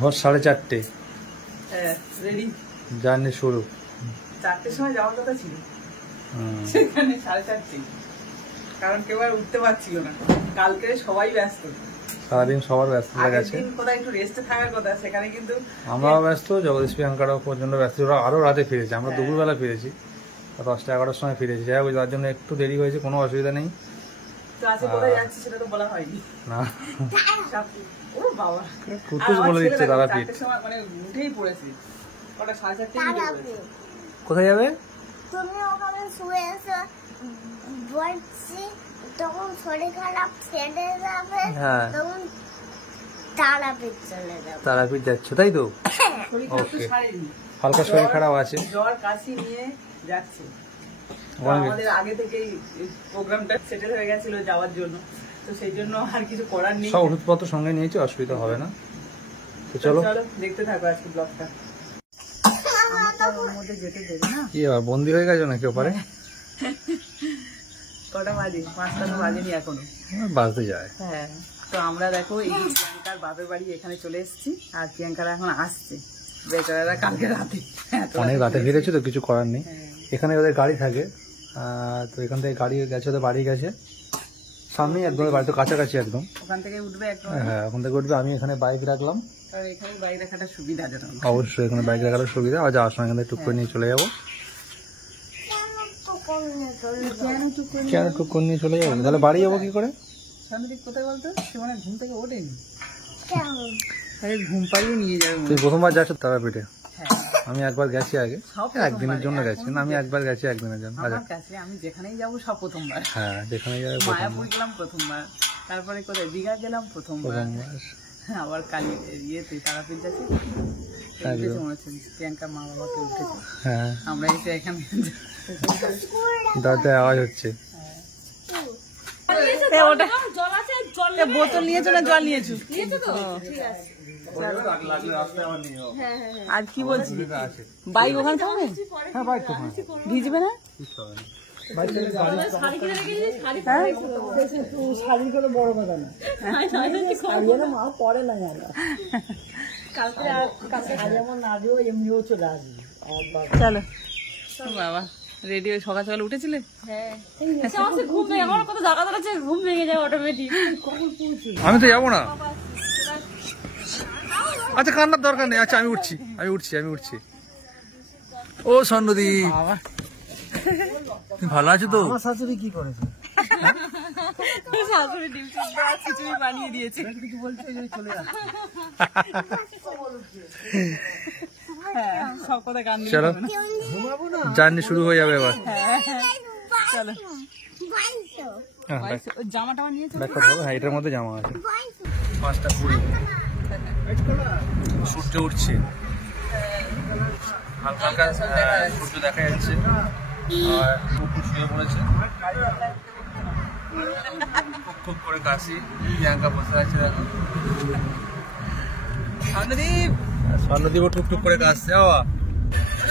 ভোর 4:30 ready journey শুরু। 4টের সময় যাওয়ার কথা ছিল, সেখানে 4:30, কারণ কেউ আর উঠতে পারছিল না। কালকে সবাই ব্যস্ত, সারাদিন সবার ব্যস্ত গেছে। কোথায় একটু রেস্টে থাকার কথা, সেখানে কিন্তু আমরাও ব্যস্ত, জগদীশ প্রিয়াঙ্কারাও পর্যন্ত ব্যস্ত। ওরা আরো রাতে ফিরেছে, আমরা দুপুরবেলা ফিরেছি, 10টা-11টার সময় ফিরেছি। যাই হোক, তার জন্য একটু দেরি হয়েছে, কোনো অসুবিধা নেই। কোথায় যাচ্ছি সেটা তো বলা হয়নি না। ও বাবা, কুকুর বলে দিচ্ছে তারা পিঠ। 4টের সময় মানে উঠেই পড়েছে, ওটা 4:30 পড়েছে। কোথায় যাবে? তুমি ওখানে শুয়ে এসে বলছি, তখন শরীর খারাপ ছেড়ে যাবে, তখন তারাপীঠ চলে যাবে। তারাপীঠ যাচ্ছ, তাই তো? ওকে, হালকা শরীর খারাপ আছে, জ্বর কাশি নিয়ে যাচ্ছে। আমাদের আগে থেকেই প্রোগ্রামটা সেটেল হয়ে গেছিল যাওয়ার জন্য, তো সেই জন্য আর কিছু করার নেই। সব ওষুধপত্র সঙ্গে নিয়েছি, অসুবিধা হবে না। তো চলো দেখতে থাকো আজকে ব্লগটা। ওর মধ্যে যেতে দেবে না। কি আবার বন্দি হয়ে গেছো নাকি ওপারে? কটা বাজে? 5টা তো বাজেনি এখনো, বাজতে যায়। হ্যাঁ, তো আমরা দেখো এই প্রিয়াঙ্কার বাপের বাড়ি এখানে চলে এসেছি, আর প্রিয়াঙ্কারা এখন আসছে। বেচারারা কালকে রাতে অনেক রাতে ফিরেছে, তো কিছু করার নেই। এখানে ওদের গাড়ি থাকে, তো এখান থেকে গাড়ি গেছে, ওদের বাড়ি গেছে সামনেই, একদম বাড়ি তো কাছাকাছি একদম। ওখান থেকে উঠবে একদম। হ্যাঁ, ওখান থেকে উঠবে। আমি এখানে বাইক রাখলাম, কারণ এখানে বাইক রাখাটা সুবিধাজনক। অবশ্যই এখানে বাইক রাখাটা সুবিধা। আর যাওয়ার সময় এখান থেকে টুক করে নিয়ে চলে যাবো। কেন টুক করে নিয়ে চলে যাবো? তাহলে বাড়ি যাবো কি করে? সন্দীপ কোথায় বলতো? সে মানে ঘুম থেকে ওঠেনি, ঘুম পাড়িয়ে নিয়ে যাবে। তুই প্রথমবার যাচ্ছ তারাপীঠে? আমি একবার গেছি আগে, একদিনের জন্য গেছি না, আমি একবার গেছি একদিনের জন্য। আমি যেখানেই যাবো সব প্রথমবার। হ্যাঁ, যেখানে যাবে। মায়াপুর গেলাম প্রথমবার, তারপরে কোথায় দীঘা গেলাম প্রথমবার, আবার কালী ইয়েতে তারাপীঠ যাচ্ছি। প্রিয়াঙ্কার মা বাবাকে উঠেছে, হ্যাঁ, আমরা এসে এখানে দাঁড়াতে আওয়াজ হচ্ছে। বোতল নিয়েছো না জল নিয়েছো? আর কি বলছি, বাইক ওখানে থাকবে? হ্যাঁ, বাইক তো ভিজবে না? শাড়ির কোনো বড় কথা না, মা পরে না আমরা যেমন না দিও এমনিও চলে আসবে। চলো বাবা, রেডি হয়ে সকাল সকাল উঠেছিলে? আমি তো যাবো না। আচ্ছা, কান্নার দরকার নেই। আচ্ছা, আমি উঠছি। ও স্বর্ণদীপ, তুমি ভালো আছো তো? আমার শাশুড়ি কি করেছে? শাশুড়ি ডিম সিদ্ধ আর খিচুড়ি বানিয়ে দিয়েছে। কিছু বলছে চলে যাচ্ছে। সব কথা গান দিয়ে চলো, জার্নি শুরু হয়ে যাবে এবার। চলো, জামাটা নিয়েছো? হ্যাঁ, এটার মধ্যে জামা আছে। 5:20, সূর্য উঠছে, হালকা হালকা সূর্য দেখা যাচ্ছে, আর কুকুর শুয়ে পড়েছে, খুব করে কাশি। প্রিয়াঙ্কা বসে আছে, দেখো। স্বর্ণদীপও টুকটুক করে কাশছে।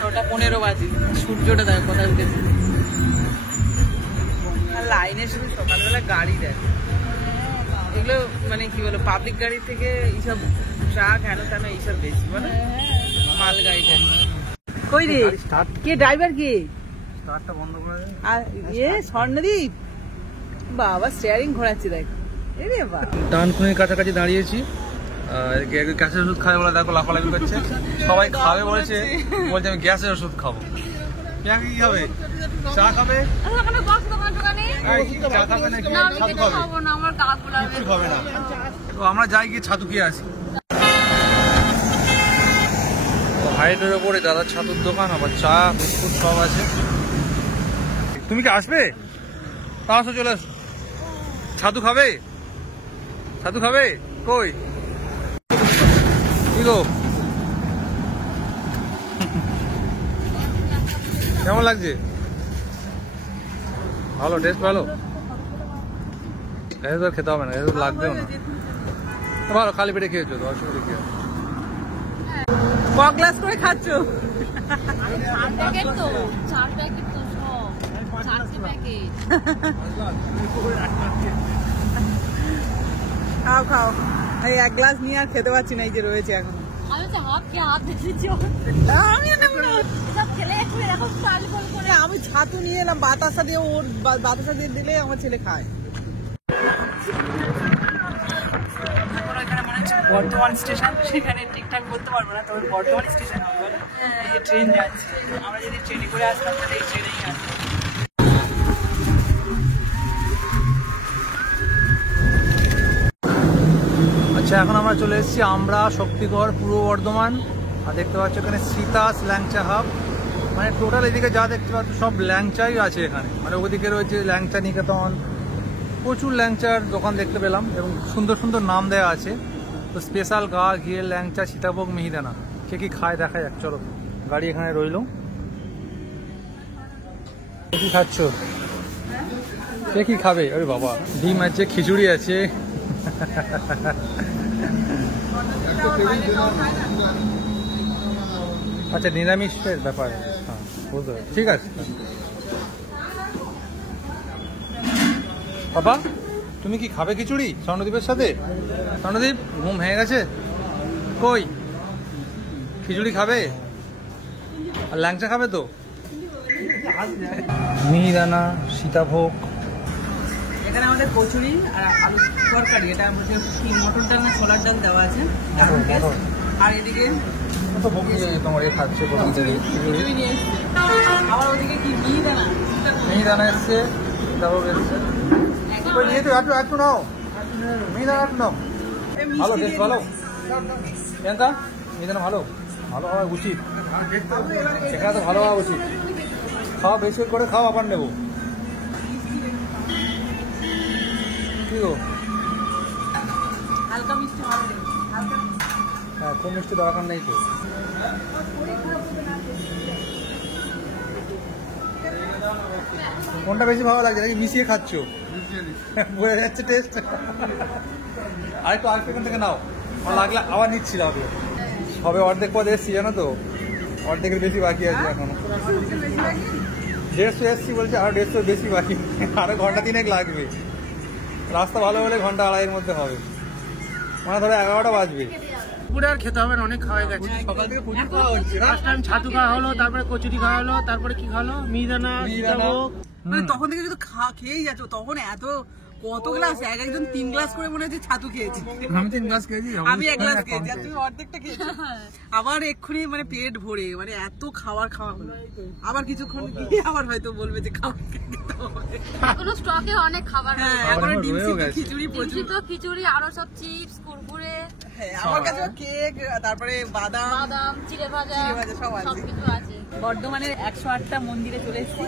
6:15 বাজে, সূর্যটা দেখো কোথায় উঠেছে। আর লাইনে শুধু সকালবেলা গাড়ি দেয়, এগুলো মানে কি বলো, পাবলিক গাড়ি থেকে এইসব ট্রাক হেন তেন এইসব বেশি, বলো মাল গাড়ি টাড়ি। কই রে, কে ড্রাইভার? কে স্টার্টটা বন্ধ করে দে। আর স্বর্ণদীপ বাবা স্টিয়ারিং ঘোরাচ্ছি, দেখ। এরে বাবা, ডানকুনির কাছাকাছি দাঁড়িয়েছি, গ্যাসের ওষুধ খাবে বলে দেখো লাফালাফি করছে। সবাই খাবে বলছে আমি গ্যাসের ওষুধ খাবো। কি খাবে? চা খাবে? চা খাবে নাকি ছাতু খাবে? কিছু খাবে না। তো আমরা যাই গিয়ে ছাতু খেয়ে আসি। হাইটের ওপরে দাদার ছাতুর দোকান, আবার চা বিস্কুট সব আছে। তুমি কি আসবে? তা চলে আসো। ছাতু খাবে? কই কি গো, কেমন লাগছে? ভালো, টেস্ট ভালো। তো খেতে হবে না, লাগবেও না। ভালো, খালি পেটে খেয়েছো তো, অসুবিধা কি? ক গ্লাস করে খাচ্ছ? খাও, এই 1 গ্লাস নিয়ে আর খেতে পারছি না, এই যে রয়েছে এখন। আমি ছাতু নিয়ে এলাম, বাতাসা দিয়ে, ওর বাতাসা দিয়ে দিলে আমার ছেলে খায়। বর্ধমান স্টেশন, সেখানে ঠিকঠাক করতে পারবো না, তবে বর্ধমান স্টেশন হবে। এই যে ট্রেন যাচ্ছে, আমরা যদি ট্রেনে করে আসতাম তাহলে এই ট্রেনেই আসতাম। আচ্ছা, এখন আমরা চলে এসেছি আমরা শক্তিগড় পূর্ব বর্ধমান। আর দেখতে পাচ্ছ এখানে সীতাস ল্যাংচা হাব, মানে টোটাল এদিকে যা দেখতে পাচ্ছ সব ল্যাংচাই আছে এখানে। মানে ওদিকে রয়েছে ল্যাংচা নিকেতন, প্রচুর ল্যাংচার দোকান দেখতে পেলাম এবং সুন্দর সুন্দর নাম দেওয়া আছে। তো স্পেশাল গা, ঘিয়ের ল্যাংচা, সীতাভোগ, মিহিদানা, কে কি খায় দেখা যাক। চলো, গাড়ি এখানে রইল। কি খাচ্ছ? কে কি খাবে? আরে বাবা, ডিম আছে, খিচুড়ি আছে। আচ্ছা, নিরামিষের ব্যাপার। হ্যাঁ, বুঝতে পারছি। ঠিক আছে বাবা, তুমি কি খাবে খিচুড়ি স্বর্ণদীপের সাথে? স্বর্ণদীপ ঘুম হয়ে গেছে? কই খিচুড়ি খাবে আর ল্যাংচা খাবে তো? মিহিদানা, সীতাভোগ, এখানে আমাদের কচুরি আর আলু তরকারি, এটা আমাদের মটর ডাল না ছোলার ডাল দেওয়া আছে। আর এদিকে তোমার এ খাচ্ছে খিচুড়ি নিয়ে এসছে। আবার ওদিকে কি মিহিদানা, মিহিদানা এসছে, সীতাভোগ এসছে। নিয়ে তো একটু নাও, মিহিদানা একটু নাও। ভালো, বেশ ভালো। প্রিয়াঙ্কা, মিহিদানা ভালো, ভালো হওয়া উচিত। সেখানে তো ভালো হওয়া উচিত। খাওয়া বেশি করে খাও, আবার নেবো। কি গো, হালকা মিষ্টি ভালো দেবে, হালকা। হ্যাঁ, খুব মিষ্টি দরকার নেই তো। কোনটা বেশি ভালো লাগছে নাকি মিশিয়ে খাচ্ছ? বোঝা যাচ্ছে টেস্ট। আরেকটু এখান থেকে নাও, আমার লাগলে আবার নিচ্ছি। লাগলো সবে অর্ধেক পদ এসছি, জানো তো, অর্ধেকের বেশি বাকি আছে এখনো। 150 এসছি বলছে, আর 150 বেশি বাকি, আরো ঘন্টা 3 লাগবে। রাস্তা ভালো হলে ঘন্টা 2.5-এর মধ্যে হবে, মানে ধরো 11টা বাজবে। দুপুরে আর খেতে হবে না, অনেক খাওয়া গেছে। সকাল থেকে প্রচুর খাওয়া হচ্ছে। ফার্স্ট টাইম ছাতু খাওয়া হলো, তারপরে কচুরি খাওয়া হলো, তারপরে কি খাওয়ালো, মিহিদানা, সীতাভোগ। মানে তখন থেকে শুধু খেয়েই যাচ্ছ। তখন এত কত গ্লাস, একজন 3 গ্লাস করে মনে হচ্ছে ছাতু খেয়েছি। আমি 3 গ্লাস খেয়েছি, আমি 1 গ্লাস খেয়েছি, আর তুমি অর্ধেকটা খেয়েছো। আবার এক্ষুনি মানে পেট ভরে, মানে এত খাওয়া হলো। আবার কিছুক্ষণ গিয়ে আবার হয়তো বলবে যে খাওয়া এখনো স্টকে অনেক খাবার হ্যাঁ, রয়েছে। এখন ডিম রয়েও সিদ্ধ, গেছে। খিচুড়ি প্রচুর। তো খিচুড়ি, আরো সব চিপস, কুরকুরে, হ্যাঁ, আমার কাছে কেক, তারপরে বাদাম, বাদাম, চিড়ে ভাজা, সব আছে। সবকিছু আছে। বর্ধমানের 108টা মন্দিরে চলে এসেছি।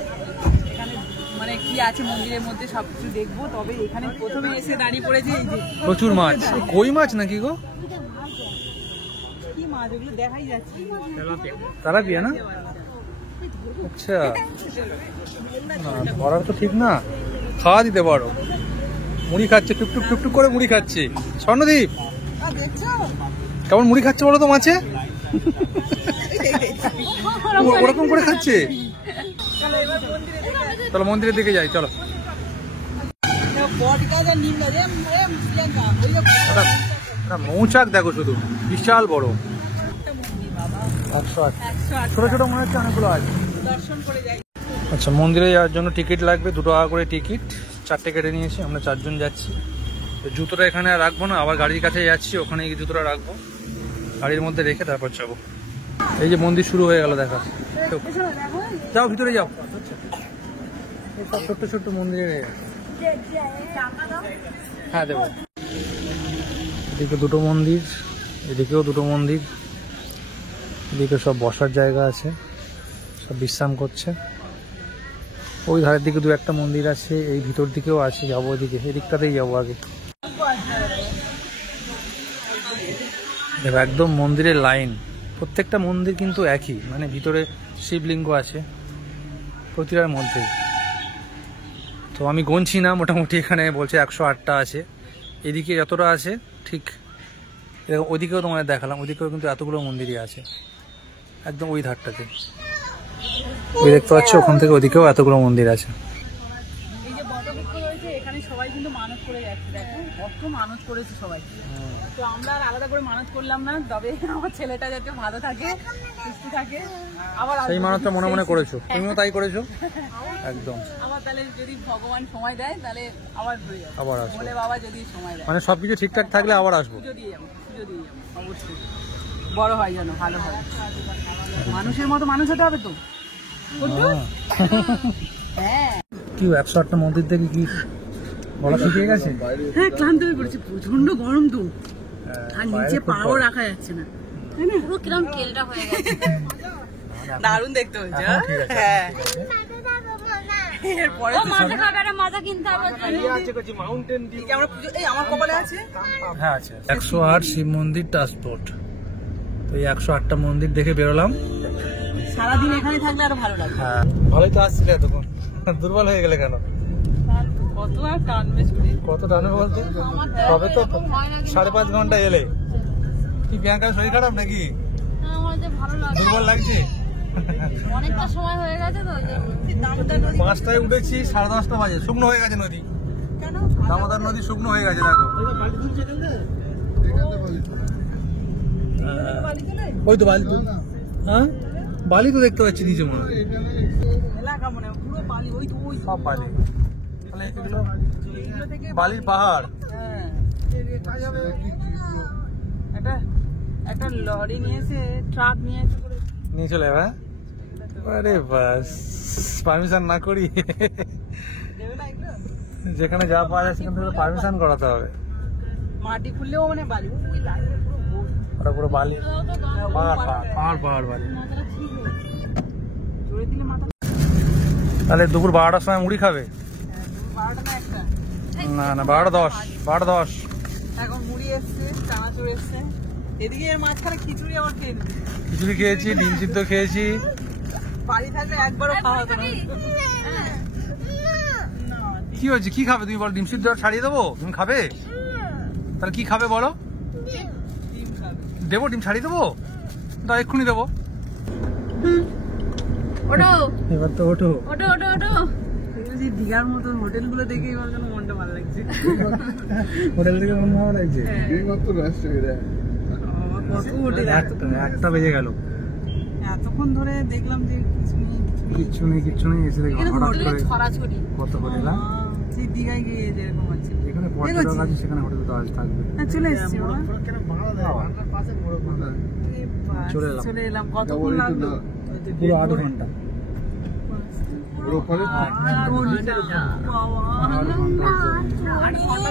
এখানে মানে কি আছে মন্দিরের মধ্যে সবকিছু দেখবো। তবে এখানে প্রথমে এসে দাঁড়িয়ে পড়েছে এই যে প্রচুর মাছ। কই মাছ নাকি গো? কি মাছ, ওগুলো দেখাই যাচ্ছে। তেলাপিয়া না? আচ্ছা, না ধরার তো ঠিক না, খাওয়া দিতে পারো। মুড়ি খাচ্ছে, টুকটুক টুকটুক করে মুড়ি খাচ্ছে। স্বর্ণদীপ দেখছো কেমন মুড়ি খাচ্ছে বলো তো মাছে? ওরকম করে খাচ্ছে। চলো মন্দিরের দিকে যাই, চলো। বট গাছ আর নিম গাছ, প্রিয়াঙ্কা ওই যে একটা মৌচাক দেখো শুধু, বিশাল বড়। 108 ছোট ছোট মনে হচ্ছে অনেকগুলো আছে। দর্শন করে যাই। আচ্ছা, মন্দিরে যাওয়ার জন্য টিকিট লাগবে, 2 টাকা করে টিকিট। 4টে কেটে নিয়েছি, আমরা 4 জন যাচ্ছি। তো জুতোটা এখানে আর রাখবো না, আবার গাড়ির কাছে যাচ্ছি, ওখানে গিয়ে জুতোটা রাখবো, গাড়ির মধ্যে রেখে তারপর যাবো। এই যে মন্দির শুরু হয়ে গেল দেখা। যাও ভিতরে যাও, সব ছোট্ট ছোট্ট মন্দিরে। হ্যাঁ দেবো। এদিকে 2টো মন্দির, এদিকেও 2টো মন্দির, এদিকে সব বসার জায়গা আছে, সব বিশ্রাম করছে। ওই ধারের দিকে 2-1টা মন্দির আছে, এই ভিতর দিকেও আছে, যাবো ওইদিকে, এদিকটাতেই যাবো আগে। দেখো একদম মন্দিরের লাইন, প্রত্যেকটা মন্দির কিন্তু একই, মানে ভিতরে শিবলিঙ্গ আছে প্রতিটার মধ্যে। তো আমি গুনছি না, মোটামুটি এখানে বলছে 108টা আছে। এদিকে যতটা আছে ঠিক এরকম, ওইদিকেও তোমাদের দেখালাম, ওইদিকেও কিন্তু এতগুলো মন্দিরই আছে একদম ওই ধারটাতে। ওই দেখতে পাচ্ছ, ওখান থেকে ওদিকেও এতগুলো মন্দির আছে। এই যে বটবৃক্ষ রয়েছে, এখানে সবাই কিন্তু মানত করে যাচ্ছে। দেখো কত মানত করেছে সবাই। তো আমরা আর আলাদা করে মানত করলাম না, তবে আমার ছেলেটা যাতে ভালো থাকে, সুস্থ থাকে। আবার সেই মানতটা মনে মনে করেছো, তুমিও তাই করেছো একদম। আবার তাহলে যদি ভগবান সময় দেয় তাহলে আবার ঘুরে যাবো, আবার আসবো। বলে বাবা যদি সময় দেয়, মানে সবকিছু ঠিকঠাক থাকলে আবার আসবো। পুজো দিয়ে যাবো, অবশ্যই বড় হয় যেন, ভালো হয়, মানুষের মতো মানুষ হতে হবে তো। হ্যাঁ কি 108টা মন্দির থেকে কি বলা শিখিয়ে গেছে? হ্যাঁ, ক্লান্ত হয়ে পড়েছে, প্রচন্ড গরম তো, আর নিচে পাও রাখা যাচ্ছে না, তাই না? পুরো কিরম তেলটা হয়ে গেছে। দারুণ দেখতে হয়েছে। হ্যাঁ, এরপরে ও মাজা খাবে, একটা মাজা কিনতে হবে। আমরা পুজো, এই আমার কপালে আছে। হ্যাঁ আছে 108 শিব মন্দির ট্রান্সপোর্ট। তো এই 108টা মন্দির দেখে বেরোলাম। সারাদিন এখানে থাকলে আরো ভালো লাগবে। হ্যাঁ ভালোই তো আসছিলে এতক্ষণ, দুর্বল হয়ে গেলে কেন? কত আর টানবে ছুটি, কত টানে বলতো? তবে তো 5.5 ঘন্টা এলে। কি প্রিয়াঙ্কার শরীর খারাপ নাকি? আমার যে ভালো লাগে, দুর্বল লাগছে? অনেকটা সময় হয়ে গেছে তো, ওই যে 5টায় উঠেছি, 10:30টা বাজে, শুকনো হয়ে গেছে নদী। দামোদর নদী শুকনো হয়ে গেছে দেখো। ওই তো বালি, হ্যাঁ বালি তো দেখতে পাচ্ছি নিচে মনে হয়। এলাকা মনে হয় পুরো বালি, ওই তো ওই সব বালি, তাহলে এগুলো বালির পাহাড়। হ্যাঁ, একটা লরি নিয়েছে, ট্রাক নিয়েছে করে নিয়ে চলে যাবে। আরে বাস, পারমিশন না করি দেবে না এগুলো। যেখানে যা পাওয়া যায় সেখান থেকে পারমিশন করাতে হবে। মাটি খুললেও মানে বালি, ওই লাগে পুরো ভোর। ওটা পুরো বালি, পাহাড় পাহাড় পাহাড় বালি। জোরে দিলে মাথা। তাহলে দুপুর 12টার সময় মুড়ি খাবে? 12টা না একটা, না না 12:10, 12:10। এখন মুড়ি এসছে, চানাচুর এসছে, এদিকে এর মাঝখানে খিচুড়ি আবার খেয়ে নেবে। খিচুড়ি খেয়েছি, ডিম সিদ্ধ খেয়েছি। বাড়ি থাকলে একবারও খাওয়া হতো না। কি হয়েছে, কি খাবে তুমি বলো? ডিম সিদ্ধ আর ছাড়িয়ে দেবো, তুমি খাবে? তাহলে কি খাবে বলো? ডিম খাবে। দেবো, ডিম ছাড়িয়ে দেবো, দাও এক্ষুনি দেবো। ওটো এবার তো ওঠো। ওটো ওটো ওটো। এই দীঘার মতো হোটেলগুলো দেখে এবার যেন মনটা ভালো লাগছে। হোটেল থেকে মন ভালো লাগছে। কত হোটেল, একটা বেজে গেল, এতক্ষণ ধরে দেখলাম যে কিছু নেই। কিচ্ছু নেই এসে দেখো হঠাৎ করে ছড়াছড়ি কত হোটেল। সেই দীঘায় গিয়ে যেরকম আছে, এখানে পর্যটক আছে, সেখানে হোটেল তো আজ থাকবে। হ্যাঁ, চলে এসছি বাবা। চলে এলাম। চলে এলাম, কতক্ষণ লাগলো? পুরো 8 ঘন্টা।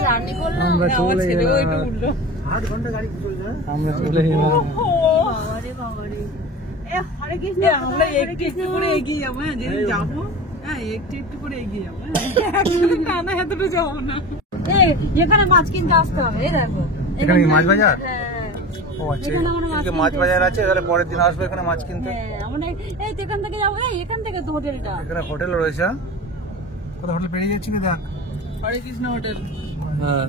জার্নি করলাম। আমরা চলে এলাম, আমরা চলে এলাম। হরে কৃষ্ণ, আমরা একটু একটু করে এগিয়ে যাবো। হ্যাঁ, যেদিন যাবো, হ্যাঁ একটু একটু করে এগিয়ে যাবো। একসাথে টানা এতটা যাবো না। এখানে মাছ কিনতে আসতে হবে, এই দেখো। এখানে কি মাছ বাজার? হ্যাঁ, ও আচ্ছা, এখানে আমরা মাছ এদিকে মাছ বাজার আছে, তাহলে পরের দিন আসবো এখানে মাছ কিনতে। হ্যাঁ, আমরা এই তো এখান থেকে যাবো, এই এখান থেকে তো হোটেলটা। এখানে হোটেল রয়েছে। হ্যাঁ? কোথাও হোটেল পেরিয়ে যাচ্ছি না, দেখ। হরে কৃষ্ণ হোটেল। হ্যাঁ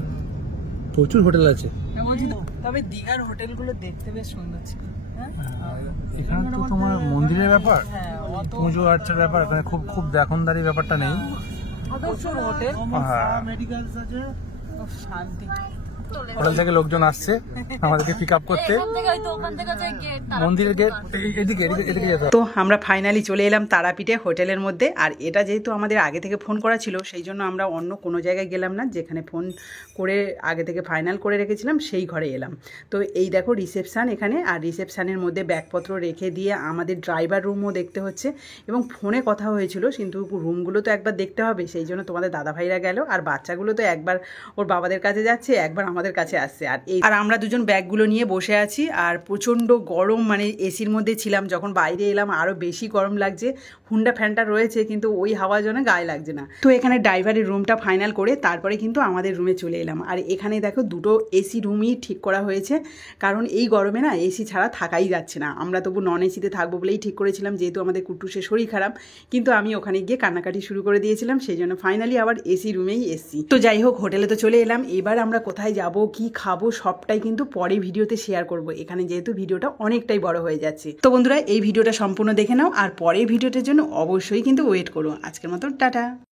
প্রচুর হোটেল আছে। বলছি তো, তবে দীঘার হোটেলগুলো দেখতে বেশ সুন্দর ছিল। হ্যাঁ, এখানে তো তোমার মন্দিরের ব্যাপার, হ্যাঁ, অত পুজো আর্চার ব্যাপার, এখানে খুব খুব দেখানদারি ব্যাপারটা নেই। প্রচুর হোটেল, হ্যাঁ খুব শান্তি। হোটেল থেকে লোকজন আসছে আমাদেরকে পিক আপ করতে। এখান থেকে হয়তো ওখান থেকে যে গেট, মন্দিরের গেট এদিকে এদিকে যেতে হবে। তো আমরা ফাইনালি চলে এলাম তারাপীঠে হোটেলের মধ্যে। আর এটা যেহেতু আমাদের আগে থেকে ফোন করা ছিল, সেই জন্য আমরা অন্য কোনো জায়গায় গেলাম না, যেখানে ফোন করে আগে থেকে ফাইনাল করে রেখেছিলাম সেই ঘরে এলাম। তো এই দেখো রিসেপশান এখানে, আর রিসেপশানের মধ্যে ব্যাগপত্র রেখে দিয়ে আমাদের ড্রাইভার রুমও দেখতে হচ্ছে, এবং ফোনে কথা হয়েছিল, কিন্তু রুমগুলো তো একবার দেখতে হবে, সেই জন্য তোমাদের দাদাভাইরা গেল, আর বাচ্চাগুলো তো একবার ওর বাবাদের কাছে যাচ্ছে, একবার আমাদের কাছে আসছে। আর আমরা দুজন ব্যাগগুলো নিয়ে বসে আছি, আর প্রচণ্ড গরম, মানে এসির মধ্যে ছিলাম, যখন বাইরে এলাম আরও বেশি গরম লাগছে। হুন্ডা ফ্যানটা রয়েছে কিন্তু ওই হাওয়া জন্য গায়ে লাগছে না। তো এখানে ড্রাইভারের রুমটা ফাইনাল করে তারপরে কিন্তু আমাদের রুমে চলে এলাম। আর এখানে দেখো দুটো এসি রুমই ঠিক করা হয়েছে, কারণ এই গরমে না এসি ছাড়া থাকাই যাচ্ছে না। আমরা তবু নন এসিতে থাকবো বলেই ঠিক করেছিলাম, যেহেতু আমাদের কুট্টুসের শরীর খারাপ, কিন্তু আমি ওখানে গিয়ে কান্নাকাটি শুরু করে দিয়েছিলাম, সেই জন্য ফাইনালি আবার এসি রুমেই এসছি। তো যাই হোক, হোটেলে তো চলে এলাম, এবার আমরা কোথায় যাব, কি খাবো, সবটাই কিন্তু পরে ভিডিওতে শেয়ার করব, এখানে যেহেতু ভিডিওটা অনেকটাই বড় হয়ে যাচ্ছে। তো বন্ধুরা, এই ভিডিওটা সম্পূর্ণ দেখে নাও, আর পরের ভিডিওটার জন্য অবশ্যই কিন্তু ওয়েট করো। আজকের মতো টাটা।